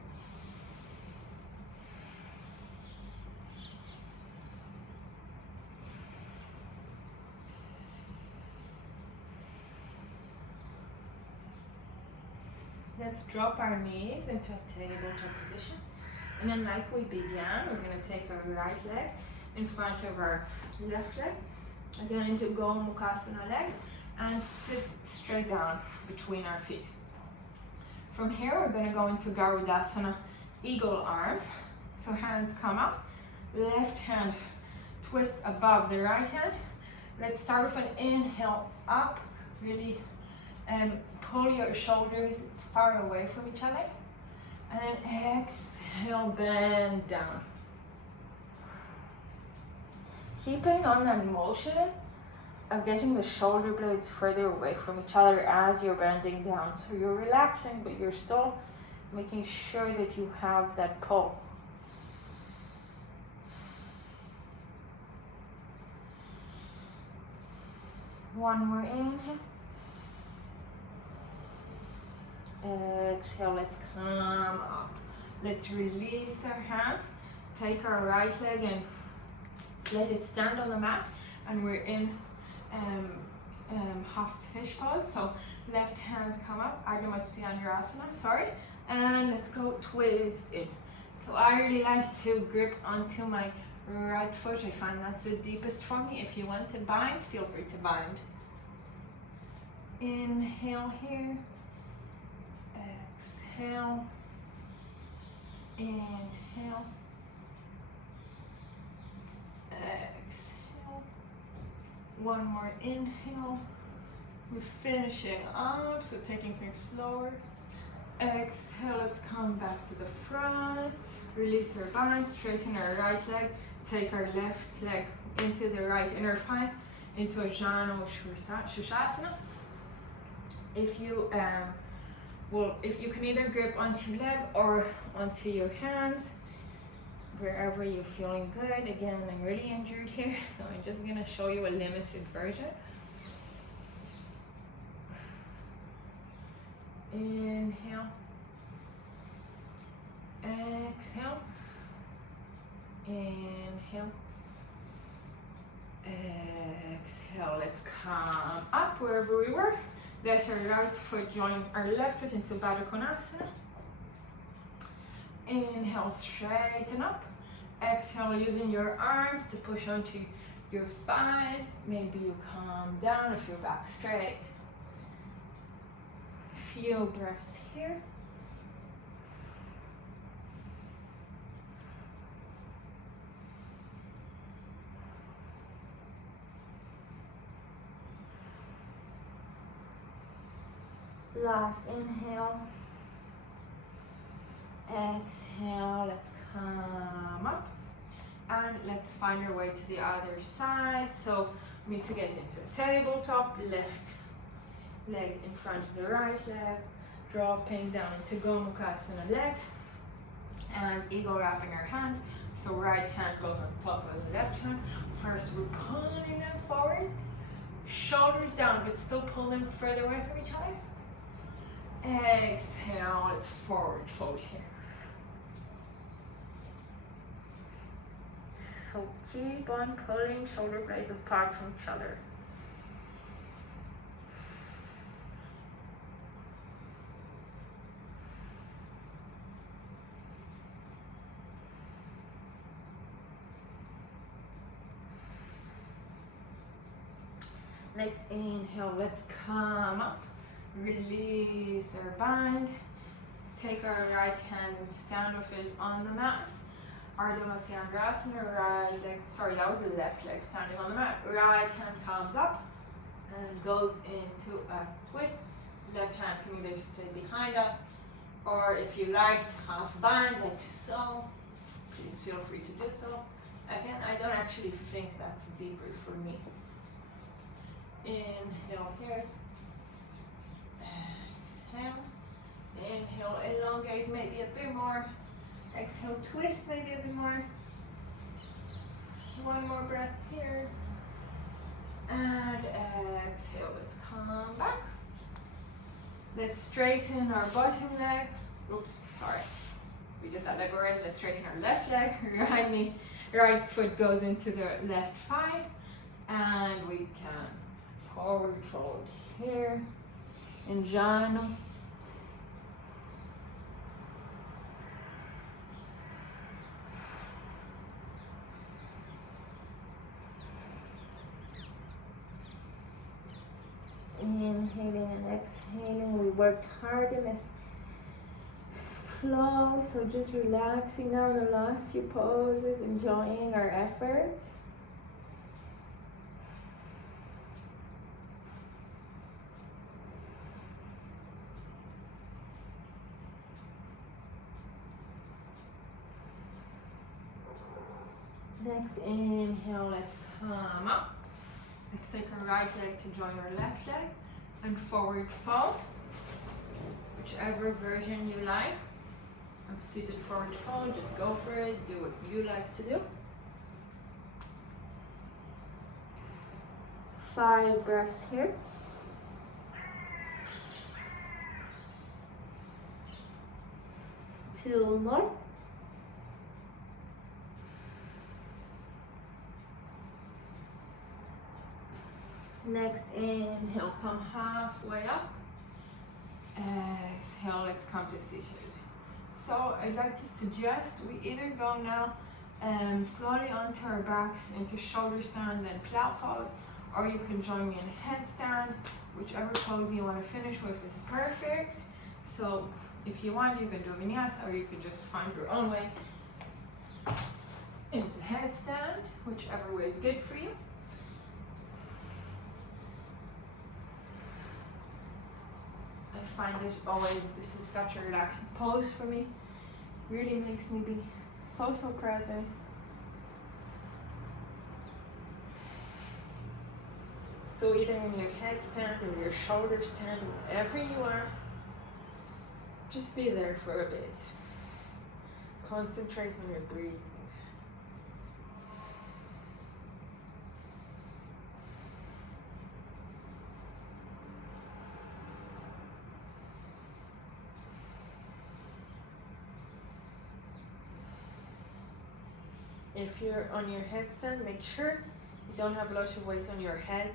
Let's drop our knees into a tabletop position. And then like we began, we're going to take our right leg in front of our left leg. Again into Gomukhasana legs and sit straight down between our feet. From here, we're going to go into Garudasana, eagle arms. So hands come up, left hand twists above the right hand. Let's start with an inhale up, really pull your shoulders far away from each other. And then exhale, bend down. Keeping on that motion of getting the shoulder blades further away from each other as you're bending down. So you're relaxing, but you're still making sure that you have that pull. One more inhale. Exhale, let's come up. Let's release our hands. Take our right leg and let it stand on the mat. And we're in half fish pose. So left hands come up, Ardha Matsyendrasana, sorry. And let's go twist in. So I really like to grip onto my right foot. I find that's the deepest for me. If you want to bind, feel free to bind. Inhale here. Exhale. Inhale. Exhale. One more inhale. We're finishing up, so taking things slower. Exhale, let's come back to the front. Release our bind, straighten our right leg. Take our left leg into the right inner thigh, into a Janu Shushasana. If you if you can either grip onto your leg or onto your hands, wherever you're feeling good. Again, I'm really injured here, so I'm just gonna show you a limited version. Inhale. Exhale. Inhale. Exhale. Let's come up wherever we were. Let our right foot join our left foot into Baddha Konasana. Inhale, straighten up. Exhale, using your arms to push onto your thighs. Maybe you come down if your back straight. Few breaths here. Last inhale. Exhale, let's come up. And let's find our way to the other side. So we need to get into a tabletop, left leg in front of the right leg, dropping down into Gomukhasana legs, and eagle wrapping our hands. So right hand goes on top of the left hand. First we're pulling them forward, shoulders down, but still pull them further away from each other. Exhale, let's forward fold here. So keep on pulling shoulder blades apart from each other. Next inhale, let's come up. Release our bind. Take our right hand and stand with it on the mat. Ardha Matsyendrasana, right leg, sorry, that was the left leg standing on the mat. Right hand comes up and goes into a twist. Left hand can either stay behind us, or if you like, half bind like so. Please feel free to do so. Again, I don't actually think that's deeper for me. Inhale here. Exhale. Inhale, elongate maybe a bit more. Exhale, twist maybe a bit more. One more breath here. And exhale, let's come back. Let's straighten our bottom leg. Oops, sorry. We did that leg already. Let's straighten our left leg. Right foot goes into the left thigh. And we can forward fold here. In jhana. Inhaling and exhaling. We worked hard in this flow, so just relaxing now in the last few poses, enjoying our efforts. Next inhale, let's come up. Let's take our right leg to join our left leg and forward fold, whichever version you like. Of seated forward fold, just go for it, do what you like to do. 5 breaths here. Two more. Next inhale, come halfway up. Exhale, let's come to seated. So I'd like to suggest we either go now slowly onto our backs into shoulder stand, then plow pose, or you can join me in headstand. Whichever pose you want to finish with is perfect. So if you want, you can do Vinyasa, or you can just find your own way into headstand, whichever way is good for you. I find it always, this is such a relaxing pose for me. Really makes me be so present. So either in your headstand or your shoulder stand, wherever you are, just be there for a bit. Concentrate on your breathing. If you're on your headstand, make sure you don't have a lot of weight on your head.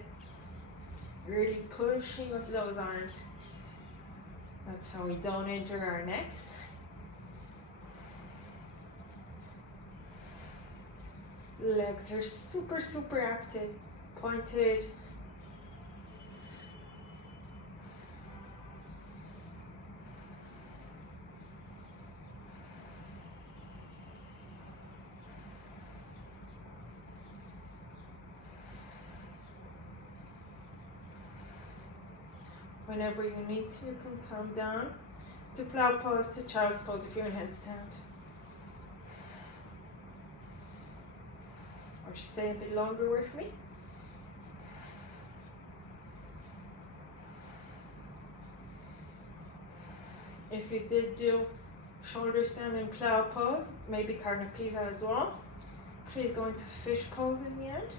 Really pushing with those arms. That's how we don't injure our necks. Legs are super active, pointed. Whenever you need to, you can come down to plow pose, to child's pose if you're in headstand. Or stay a bit longer with me. If you did do shoulder stand and plow pose, maybe Karnapika as well, please go into fish pose in the end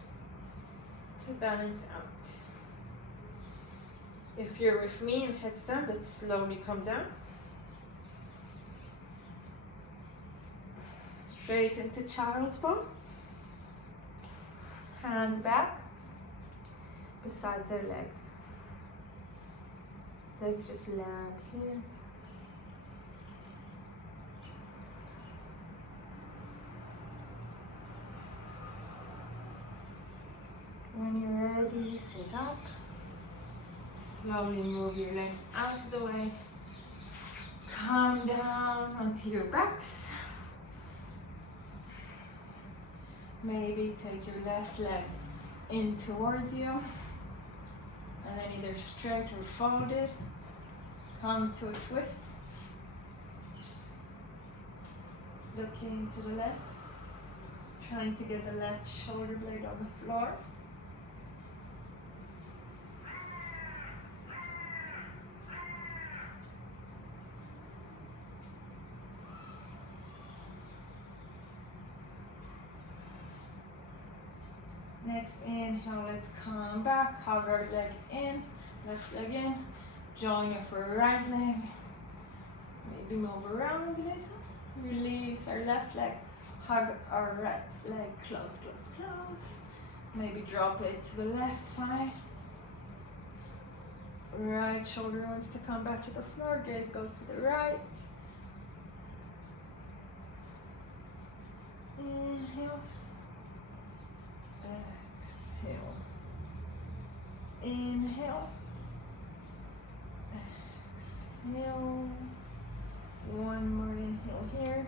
to balance out. If you're with me in headstand, let's slowly come down. Straight into child's pose. Hands back beside their legs. Let's just land here. When you're ready, sit up. Slowly move your legs out of the way. Come down onto your backs. Maybe take your left leg in towards you. And then either straight or folded. Come to a twist. Looking to the left. Trying to get the left shoulder blade on the floor. Next inhale, let's come back, hug our leg in, left leg in, join your for right leg. Maybe move around this. Release our left leg, hug our right leg, close, close, close. Maybe drop it to the left side. Right shoulder wants to come back to the floor, gaze goes to the right. Inhale. Exhale. Inhale. Exhale. One more inhale here.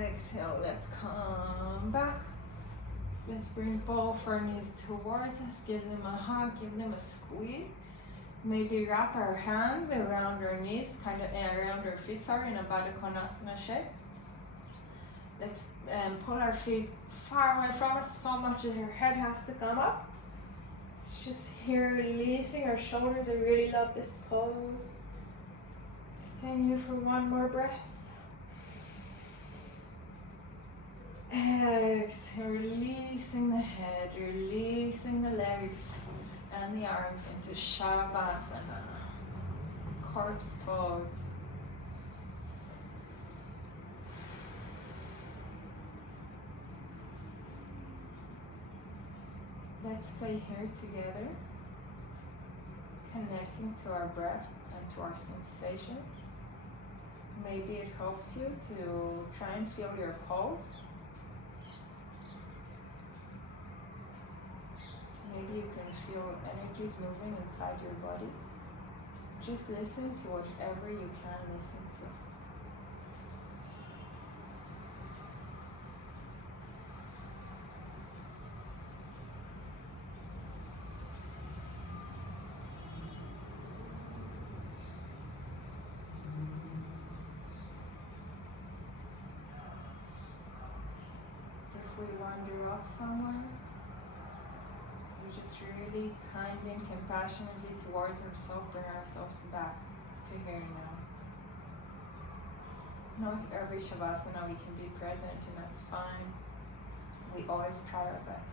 Exhale. Let's come back. Let's bring both our knees towards us. Give them a hug. Give them a squeeze. Maybe wrap our hands around our knees, kind of around our feet, sorry, in a Baddha Konasana shape. Let's pull our feet far away from us, so much that our head has to come up. It's just here, releasing our shoulders. I really love this pose. Staying here for one more breath. Exhale, releasing the head, releasing the legs and the arms into Shavasana, corpse pose. Let's stay here together, connecting to our breath and to our sensations. Maybe it helps you to try and feel your pulse. Maybe you can feel energies moving inside your body. Just listen to whatever you can listen to. If we wander off somewhere, we just really kindly and compassionately towards ourselves bring ourselves back to here now. Not every Shavasana we can be present, and that's fine. We always try our best.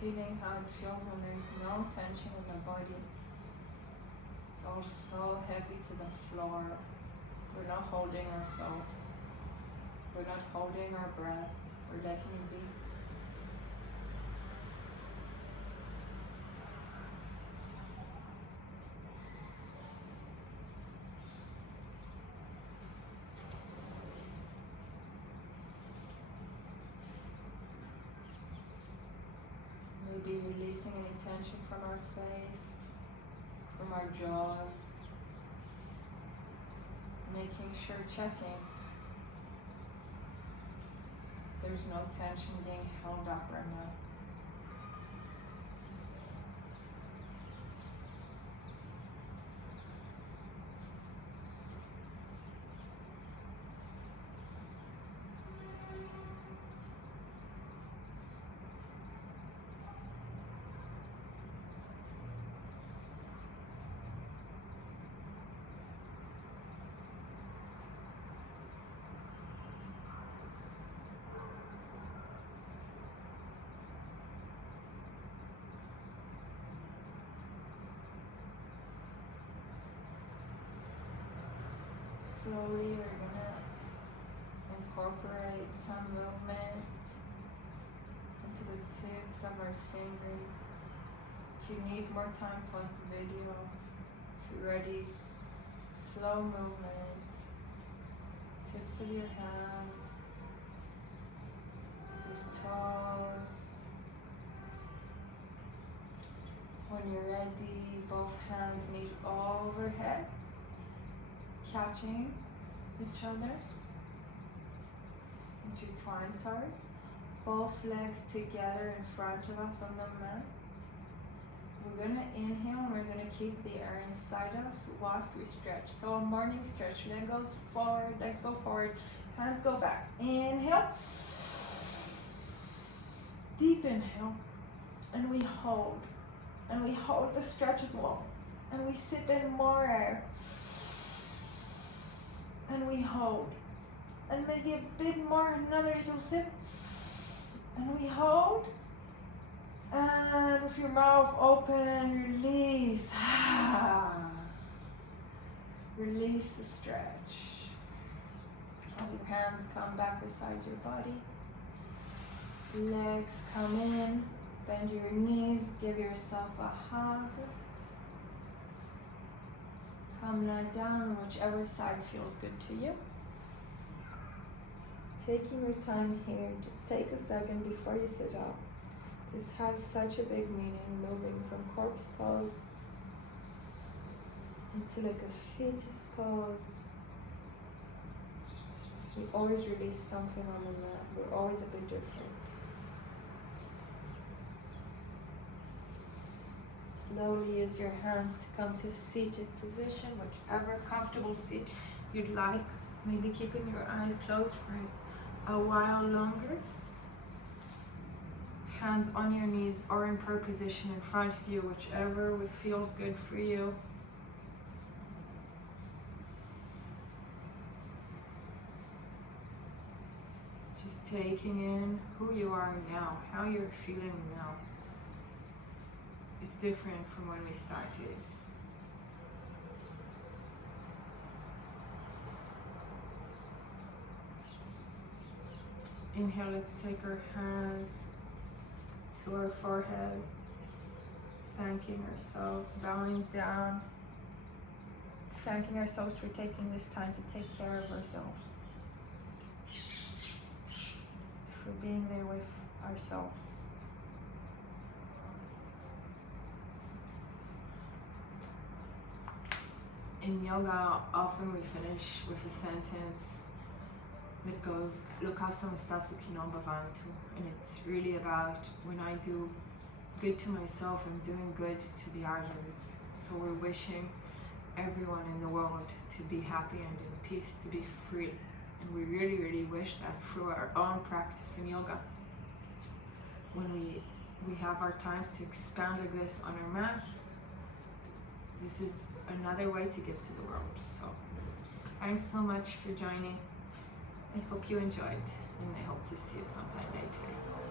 Feeling how it feels when there's no tension in the body. It's all so heavy to the floor. We're not holding ourselves. We're not holding our breath. We're letting it be. Maybe releasing any tension from our face, from our jaws, making sure, checking there's no tension being held up right now. Slowly we're gonna incorporate some movement into the tips of our fingers. If you need more time, pause the video. If you're ready, slow movement, tips of your hands, your toes. When you're ready, both hands meet overhead, catching each other. intertwine, both legs together in front of us on the mat. We're gonna inhale and we're gonna keep the air inside us whilst we stretch. So a morning stretch, leg goes forward, legs go forward, hands go back. Inhale, deep inhale, and we hold the stretch as well. And we sip in more air, and we hold, and maybe a bit more, another little sip, and we hold, and with your mouth open, release. Release the stretch. Have your hands come back beside your body. Legs come in, bend your knees, give yourself a hug. Come lie down on whichever side feels good to you. Taking your time here, just take a second before you sit up. This has such a big meaning, moving from corpse pose into like a fetus pose. We always release something on the mat. We're always a bit different. Slowly use your hands to come to a seated position, whichever comfortable seat you'd like. Maybe keeping your eyes closed for a while longer. Hands on your knees or in prayer position in front of you, whichever feels good for you. Just taking in who you are now, how you're feeling now. It's different from when we started. Inhale, let's take our hands to our forehead, thanking ourselves, bowing down, thanking ourselves for taking this time to take care of ourselves, for being there with ourselves. In yoga, often we finish with a sentence that goes, Lokasam stasukino bhavantu. And it's really about when I do good to myself, I'm doing good to the others. So we're wishing everyone in the world to be happy and in peace, to be free. And we really, really wish that through our own practice in yoga. When we have our times to expand like this on our mat, this is another way to give to the world. So thanks so much for joining. I hope you enjoyed, and I hope to see you sometime later.